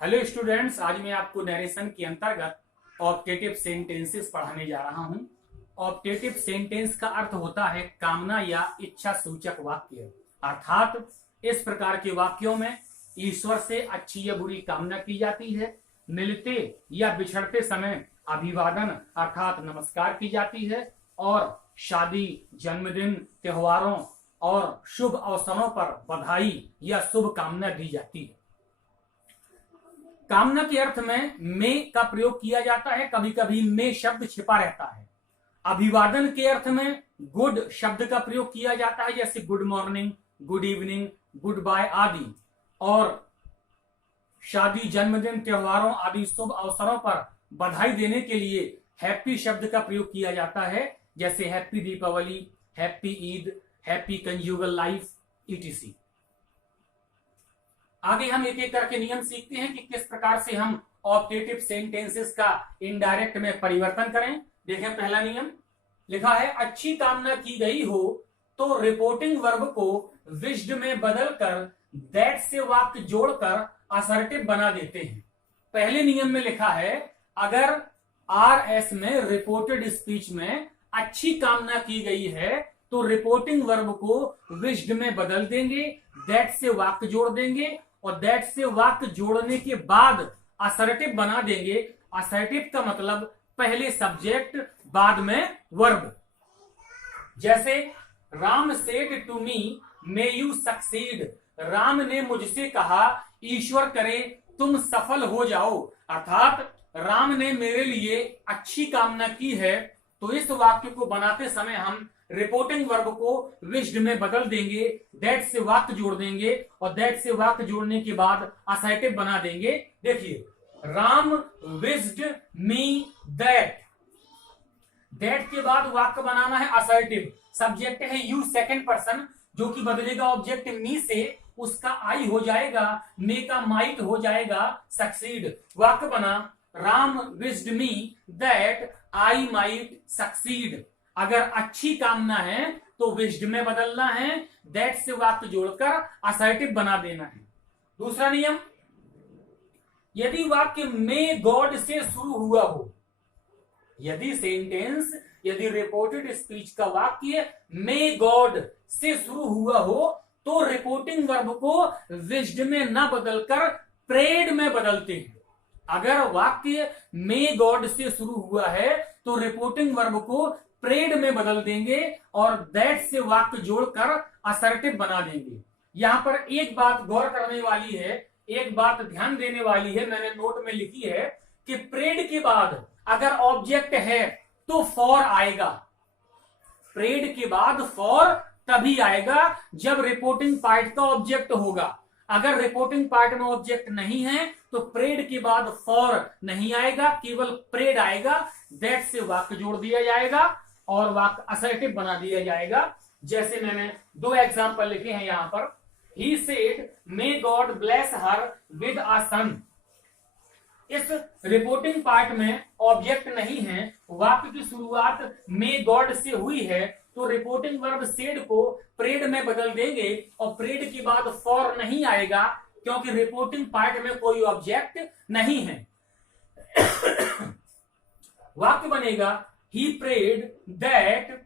Hello students, आज मैं आपको नरेशन के अंतर्गत ऑप्टेटिव सेंटेंसेस पढ़ाने जा रहा हूं। ऑप्टेटिव सेंटेंस का अर्थ होता है कामना या इच्छा सूचक वाक्य। अर्थात इस प्रकार के वाक्यों में ईश्वर से अच्छी या बुरी कामना की जाती है, मिलते या बिछड़ते समय अभिवादन अर्थात नमस्कार की जाती है, और शादी, जन्मदिन, त्योहारों और शुभ अवसरों पर बधाई या शुभ कामना दी जाती है। कामना के अर्थ में मे का प्रयोग किया जाता है, कभी कभी मे शब्द छिपा रहता है। अभिवादन के अर्थ में गुड शब्द का प्रयोग किया जाता है, जैसे good morning, good evening, goodbye आदि। और शादी, जन्मदिन, त्योहारों आदि शुभ अवसरों पर बधाई देने के लिए हैप्पी शब्द का प्रयोग किया जाता है, जैसे happy Deepavali, happy Eid, happy conjugal life etc। आगे हम एक एक करके नियम सीखते हैं कि किस प्रकार से हम ऑप्टेटिव सेंटेंसेस का इनडायरेक्ट में परिवर्तन करें। देखें, पहला नियम लिखा है, अच्छी कामना की गई हो तो रिपोर्टिंग वर्ब को विश्ड में बदलकर दैट से वाक्य जोड़कर असर्टिव बना देते हैं। पहले नियम में लिखा है, अगर RS में रिपोर्टेड स्पीच में अच्छी कामना की गई है तो रिपोर्टिंग वर्ब को विश्ड में बदल देंगे, दैट से वाक्य जोड़ देंगे और दैट से वाक्य जोड़ने के बाद असर्टिव बना देंगे। असर्टिव का मतलब पहले सब्जेक्ट बाद में वर्ब। जैसे Ram said to me may you succeed, Ram ने मुझसे कहा ईश्वर करे तुम सफल हो जाओ। अर्थात राम ने मेरे लिए अच्छी कामना की है, तो इस वाक्य को बनाते समय हम रिपोर्टिंग वर्ब को विश्ड में बदल देंगे, दैट से वाक्य जोड़ देंगे और दैट से वाक्य जोड़ने के बाद असर्टिव बना देंगे। देखिए, Ram wished me that, that के बाद वाक्य बनाना है असर्टिव। सब्जेक्ट है यू सेकंड पर्सन, जो कि बदलेगा ऑब्जेक्ट मी से, उसका आई हो जाएगा, मे का माइट हो जाएगा सक्सीड। वाक्य बना, Ram wished me that I might succeed. अगर अच्छी कामना है तो विश्ड में बदलना है, दैट से वाक्य जोड़कर असर्टिव बना देना है। दूसरा नियम, यदि वाक्य मे गॉड से शुरू हुआ हो, यदि रिपोर्टेड स्पीच का वाक्य मे गॉड से शुरू हुआ हो तो रिपोर्टिंग वर्ब को विश्ड में न बदलकर प्रेड में बदलते हैं। अगर वाक्य मे गॉड से शुरू हुआ है तो रिपोर्टिंग वर्ब को प्रेड में बदल देंगे और दैट से वाक्य जोड़कर असर्टिव बना देंगे। यहां पर एक बात गौर करने वाली है, एक बात ध्यान देने वाली है, मैंने नोट में लिखी है कि प्रेड के बाद अगर ऑब्जेक्ट है तो फॉर आएगा। प्रेड के बाद फॉर तभी आएगा जब रिपोर्टिंग पार्ट का ऑब्जेक्ट होगा। अगर रिपोर्टिंग पार्ट में ऑब्जेक्ट नहीं है तो प्रेड के बाद फॉर नहीं आएगा, केवल प्रेड आएगा, दैट से वाक्य जोड़ दिया जाएगा और वाक्य असर्टिव बना दिया जाएगा। जैसे मैंने दो एग्जांपल लिखे हैं यहां पर, he said may God bless her with a son. इस रिपोर्टिंग पार्ट में ऑब्जेक्ट नहीं है, वाक्य की शुरुआत मे गॉड से हुई है, तो रिपोर्टिंग वर्ब सेड को प्रेड में बदल देंगे और प्रेड के बाद फॉर नहीं आएगा, क्योंकि रिपोर्टिंग पार्ट में कोई ऑब्जेक्ट नहीं है। वाक्य बनेगा ही प्रेड दैट,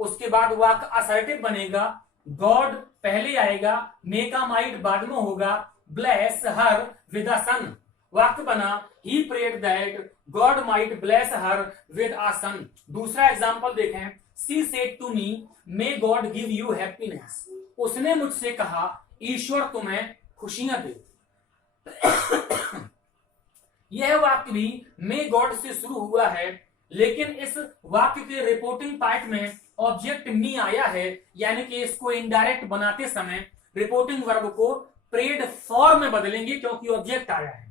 उसके बाद वाक्य असर्टिव बनेगा, गॉड पहले आएगा, मे का माइट बाद में होगा, bless her with a son. वाक्य बना, he prayed that God might bless her with a son. दूसरा एग्जांपल देखें, she said to me may God give you happiness, उसने मुझसे कहा ईश्वर तुम्हें खुशियां दे। यह वाक्य भी मे गॉड से शुरू हुआ है, लेकिन इस वाक्य के रिपोर्टिंग पार्ट में ऑब्जेक्ट मी आया है, यानी कि इसको इनडायरेक्ट बनाते समय रिपोर्टिंग वर्ब को प्रेड फॉर में बदलेंगे क्योंकि ऑब्जेक्ट आया है।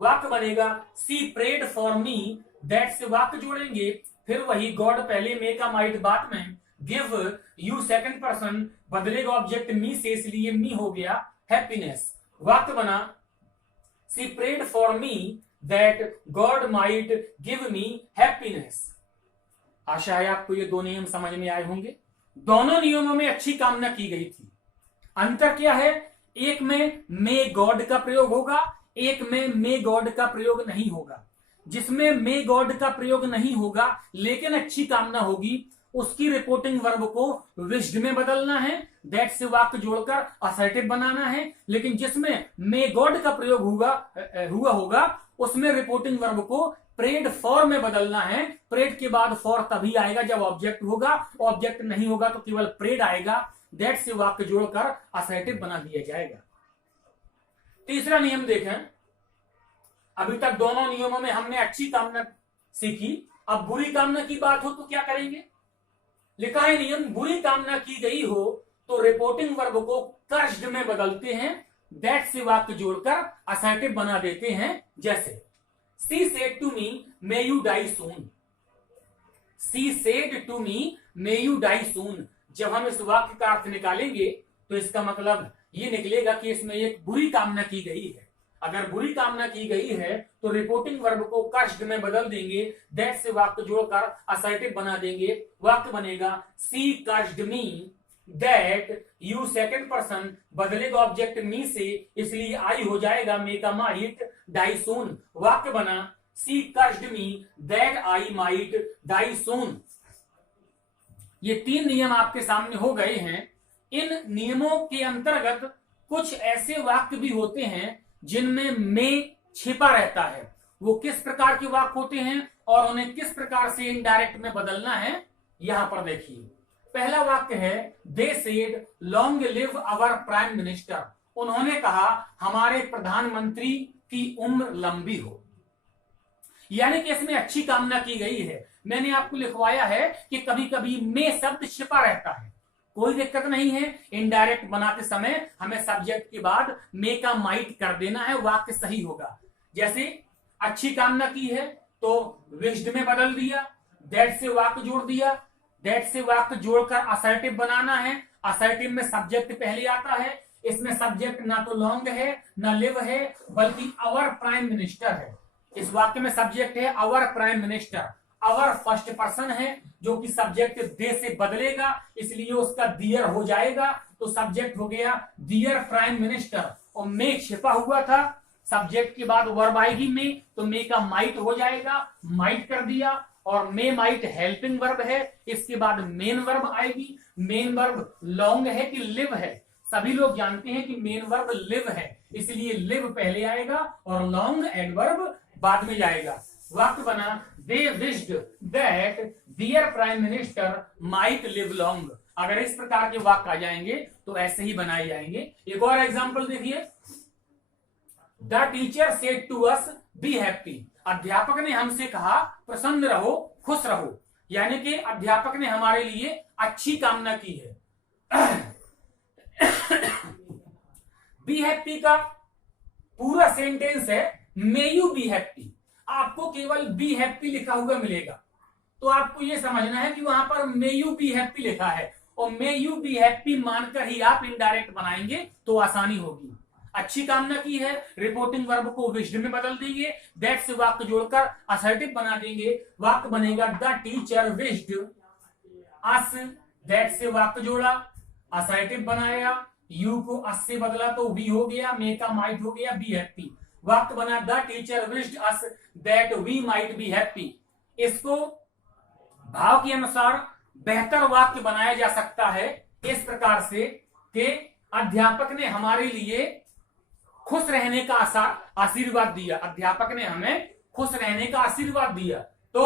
वाक्य बनेगा, सी प्रेड फॉर मी, दैट से वाक्य जोड़ेंगे, फिर वही गॉड पहले, मे का माइट बाद में, गिव यू सेकंड पर्सन, बदलेगा ऑब्जेक्ट मी से, इसलिए मी हो गया हैप्पीनेस। वाक्य बना, she prayed for me that God might give me happiness. आशा है आपको ये दो नियम समझ में आए होंगे। दोनों नियमों में अच्छी कामना की गई थी। अंतर क्या है, एक में मे गॉड का प्रयोग होगा, एक में मे गॉड का प्रयोग नहीं होगा। जिसमें मे गॉड का प्रयोग नहीं होगा लेकिन अच्छी कामना होगी, उसकी रिपोर्टिंग वर्ब को विश्ड में बदलना है, दैट से वाक्य जोड़कर असर्टिव बनाना है। लेकिन जिसमें मे गॉड का प्रयोग हुआ होगा उसमें रिपोर्टिंग वर्ब को प्रेड फॉर में बदलना है। प्रेड के बाद फॉर तभी आएगा जब ऑब्जेक्ट होगा, ऑब्जेक्ट नहीं होगा तो केवल प्रेड आएगा, दैट से वाक्य जोड़कर असर्टिव बना दिया जाएगा। तीसरा नियम देखें। अभी तक दोनों नियमों में हमने अच्छी कामना सीखी, अब बुरी कामना की बात हो तो क्या करेंगे। लिखा है नियम, बुरी कामना की गई हो तो रिपोर्टिंग वर्ब को कर्स्ड में बदलते हैं, दैट से वाक्य जोड़कर असर्टिव बना देते हैं। जैसे She said to me, may you die soon. She said to me, may you die soon. जब हम इस वाक्य का अर्थ निकालेंगे तो इसका मतलब ये निकलेगा कि इसमें एक बुरी कामना की गई है। अगर बुरी कामना की गई है तो रिपोर्टिंग वर्ब को कर्स्ड में बदल देंगे, दैट से वाक्य जोड़कर असर्टिव बना देंगे। वाक्य बनेगा she cursed me, that you second person बदलेगा ऑब्जेक्ट मी से, इसलिए आई हो जाएगा मे का माइट डाई सून। वाक्य बना she cursed me that I might die soon. ये 3 नियम आपके सामने हो गए हैं। इन नियमों के अंतर्गत कुछ ऐसे वाक्य भी होते हैं जिनमें में छिपा रहता है। वो किस प्रकार के वाक्य होते हैं और उन्हें किस प्रकार से इनडायरेक्ट में बदलना है, यहां पर देखिए। पहला वाक्य है they said long live our prime minister. उन्होंने कहा हमारे प्रधानमंत्री की उम्र लंबी हो, यानी कि इसमें अच्छी कामना की गई है। मैंने आपको लिखवाया है कि कभी कभी में शब्द छिपा रहता है, कोई दिक्कत नहीं है। इनडायरेक्ट बनाते समय हमें सब्जेक्ट के बाद मे का माइट कर देना है, वाक्य सही होगा। जैसे अच्छी कामना की है तो विश्ड में बदल दिया, दैट से वाक्य जोड़ दिया, दैट से वाक्य जोड़कर असर्टिव बनाना है। असर्टिव में सब्जेक्ट पहले आता है, इसमें सब्जेक्ट ना तो लॉन्ग है ना लिव है बल्कि अवर प्राइम मिनिस्टर है। इस वाक्य में सब्जेक्ट है our prime minister. Our first person है जो कि सब्जेक्ट दे से बदलेगा, इसलिए उसका दियर हो जाएगा, तो सब्जेक्ट हो गया दियर प्राइम मिनिस्टर। और मे छिपा हुआ था, सब्जेक्ट के बाद वर्ब आएगी मे, तो मे का माइट हो जाएगा, माइट कर दिया। और मे माइट हेल्पिंग वर्ब है, इसके बाद मेन वर्ब आएगी। मेन वर्ब लॉन्ग है कि लिव है, सभी लोग जानते हैं कि मेन वर्ब लिव है, इसलिए लिव पहले आएगा और लॉन्ग एडवर्ब बाद में जाएगा। वाक्य बना they wished that dear prime minister might live long. अगर इस प्रकार के वाक्य आ जाएंगे तो ऐसे ही बनाए जाएंगे। एक और एग्जांपल देखिए, the teacher said to us be happy. अध्यापक ने हमसे कहा प्रसन्न रहो, खुश रहो, यानी कि अध्यापक ने हमारे लिए अच्छी कामना की है। बी हैप्पी का पूरा सेंटेंस है मे यू बी हैप्पी। आपको केवल बी हैप्पी लिखा हुआ मिलेगा, तो आपको यह समझना है कि वहां पर मे यू बी हैप्पी लिखा है, और मे यू बी हैप्पी मानकर ही आप इनडायरेक्ट बनाएंगे तो आसानी होगी। अच्छी कामना की है, रिपोर्टिंग वर्ब को विश्ड में बदल देंगे, दैट से वाक्य जोड़कर असर्टिव बना देंगे। वाक्य बनेगा the teacher wished us, that से वाक्य जोड़ा, असर्टिव बनाया, यू को अस से बदला तो वी हो गया, मे का माइट हो गया, बी हैप्पी। वाक्य बना the teacher wished us that we might be happy. इसको भाव के अनुसार बेहतर वाक्य बनाया जा सकता है इस प्रकार से कि अध्यापक ने हमारे लिए खुश रहने का आशीर्वाद दिया। अध्यापक ने हमें खुश रहने का आशीर्वाद दिया। तो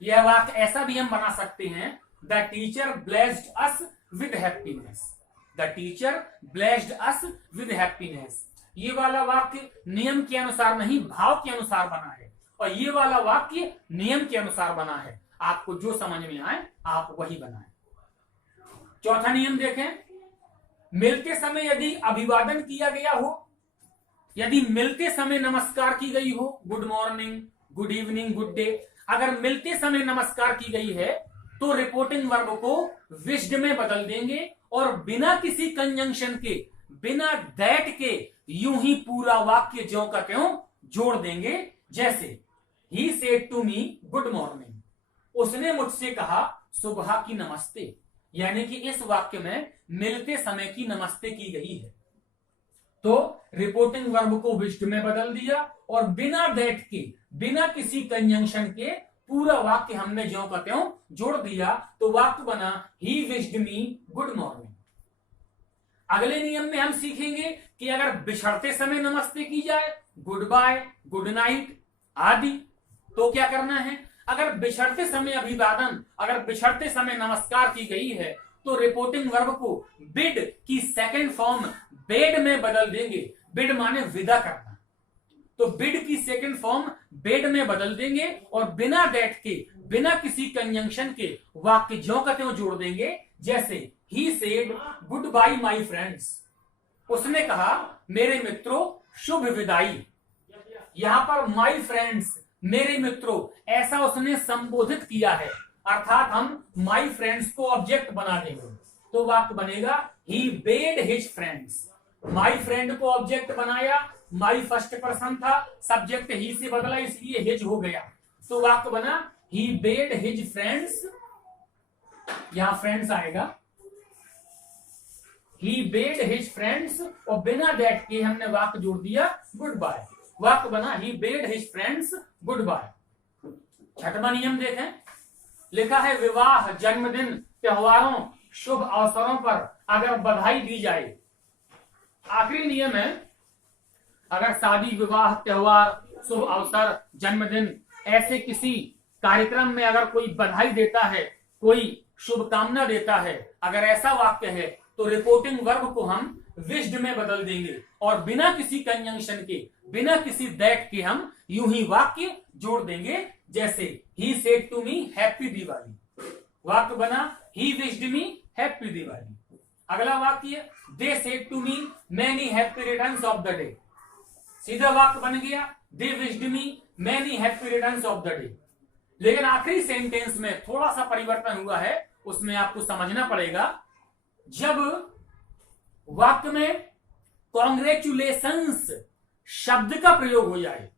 यह वाक्य ऐसा भी हम बना सकते हैं, the teacher blessed us with happiness. The teacher blessed us with happiness. ये वाला वाक्य नियम के अनुसार नहीं, भाव के अनुसार बना है, और ये वाला वाक्य नियम के अनुसार बना है। आपको जो समझ में आए आप वही बनाएं। चौथा नियम देखें, मिलते समय यदि अभिवादन किया गया हो, यदि मिलते समय नमस्कार की गई हो, good morning, good evening, good day, अगर मिलते समय नमस्कार की गई है तो रिपोर्टिंग वर्ब को विश्ड में बदल देंगे और बिना किसी कंजंक्शन के, बिना दैट के यूं ही पूरा वाक्य ज्यों का त्यों जोड़ देंगे। जैसे he said to me good morning, उसने मुझसे कहा सुबह की नमस्ते, यानी कि इस वाक्य में मिलते समय की नमस्ते की गई है। तो रिपोर्टिंग वर्ब को विश्ड में बदल दिया और बिना दैट के, बिना किसी कंजंक्शन के पूरा वाक्य हमने ज्यों का त्यों जोड़ दिया, तो वाक्य बना he wished me good morning. अगले नियम में हम सीखेंगे कि अगर बिछड़ते समय नमस्ते की जाए, गुड बाय, गुड नाइट आदि, तो क्या करना है। अगर बिछड़ते समय अभिवादन, अगर बिछड़ते समय नमस्कार की गई है, तो रिपोर्टिंग वर्ब को बिड की सेकंड फॉर्म बेड में बदल देंगे। बिड माने विदा करना, तो बिड की सेकंड फॉर्म बेड में बदल देंगे और बिना दैट के, बिना किसी कंजंक्शन के वाक्य ज्यों का त्यों जोड़ देंगे। जैसे he said good bye my friends, उसने कहा मेरे मित्रों शुभ विदाई। यहां पर माई फ्रेंड्स, मेरे मित्रों, ऐसा उसने संबोधित किया है, अर्थात हम माई फ्रेंड्स को ऑब्जेक्ट बना देंगे, तो वाक्य बनेगा he bade his friends. My friend को ऑब्जेक्ट बनाया, माई फर्स्ट पर्सन था, सब्जेक्ट ही से बदला इसलिए हिज हो गया, तो वाक्य बना ही बेड हिज फ्रेंड्स, यहां फ्रेंड्स आएगा, ही बेड हिज फ्रेंड्स और बिना दैट के हमने वाक्य जोड़ दिया गुड बाय, वाक्य बना he bade his friends goodbye. छठवां नियम देखें, लिखा है विवाह, जन्मदिन, त्योहारों, शुभ अवसरों पर अगर बधाई दी जाए। आखिरी नियम है, अगर शादी, विवाह, त्योहार, शुभ अवसर, जन्मदिन ऐसे किसी कार्यक्रम में अगर कोई बधाई देता है, कोई शुभकामना देता है, अगर ऐसा वाक्य है, तो रिपोर्टिंग वर्ब को हम विश्ड में बदल देंगे और बिना किसी कंजंक्शन के, बिना किसी दैट के हम यूं ही वाक्य जोड़ देंगे। जैसे he said to me happy Diwali, वाक्य बना he wished me happy Diwali. अगला वाक्य they said to me many happy returns of the day, सीधा वाक्य बन गया they wished me many happy returns of the day. लेकिन आखिरी सेंटेंस में थोड़ा सा परिवर्तन हुआ है, उसमें आपको समझना पड़ेगा। जब वाक्य में कॉन्ग्रेचुलेशंस शब्द का प्रयोग हो जाए,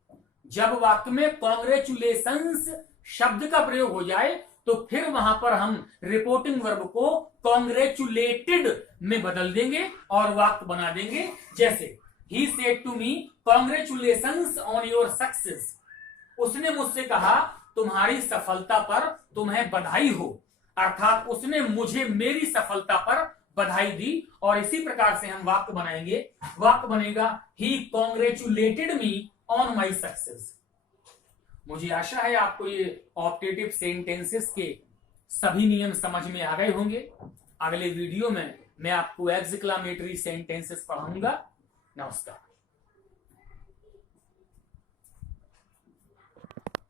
जब वाक्य में कॉन्ग्रेचुलेशंस शब्द का प्रयोग हो जाए, तो फिर वहां पर हम रिपोर्टिंग वर्ब को कॉन्ग्रेचुलेटेड में बदल देंगे और वाक्य बना देंगे जैसे he said to me congratulations on your success, उसने मुझसे कहा तुम्हारी सफलता पर तुम्हें बधाई हो, अर्थात उसने मुझे मेरी सफलता पर बधाई दी। और इसी प्रकार से हम वाक्य बनाएंगे, वाक्य बनेगा he congratulated me on my success. मुझे आशा है आपको ये ऑप्टेटिव सेंटेंसेस के सभी नियम समझ में आ गए होंगे। अगले वीडियो में मैं आपको एक्सक्लामेटरी सेंटेंसेस पढ़ाऊंगा। नमस्कार।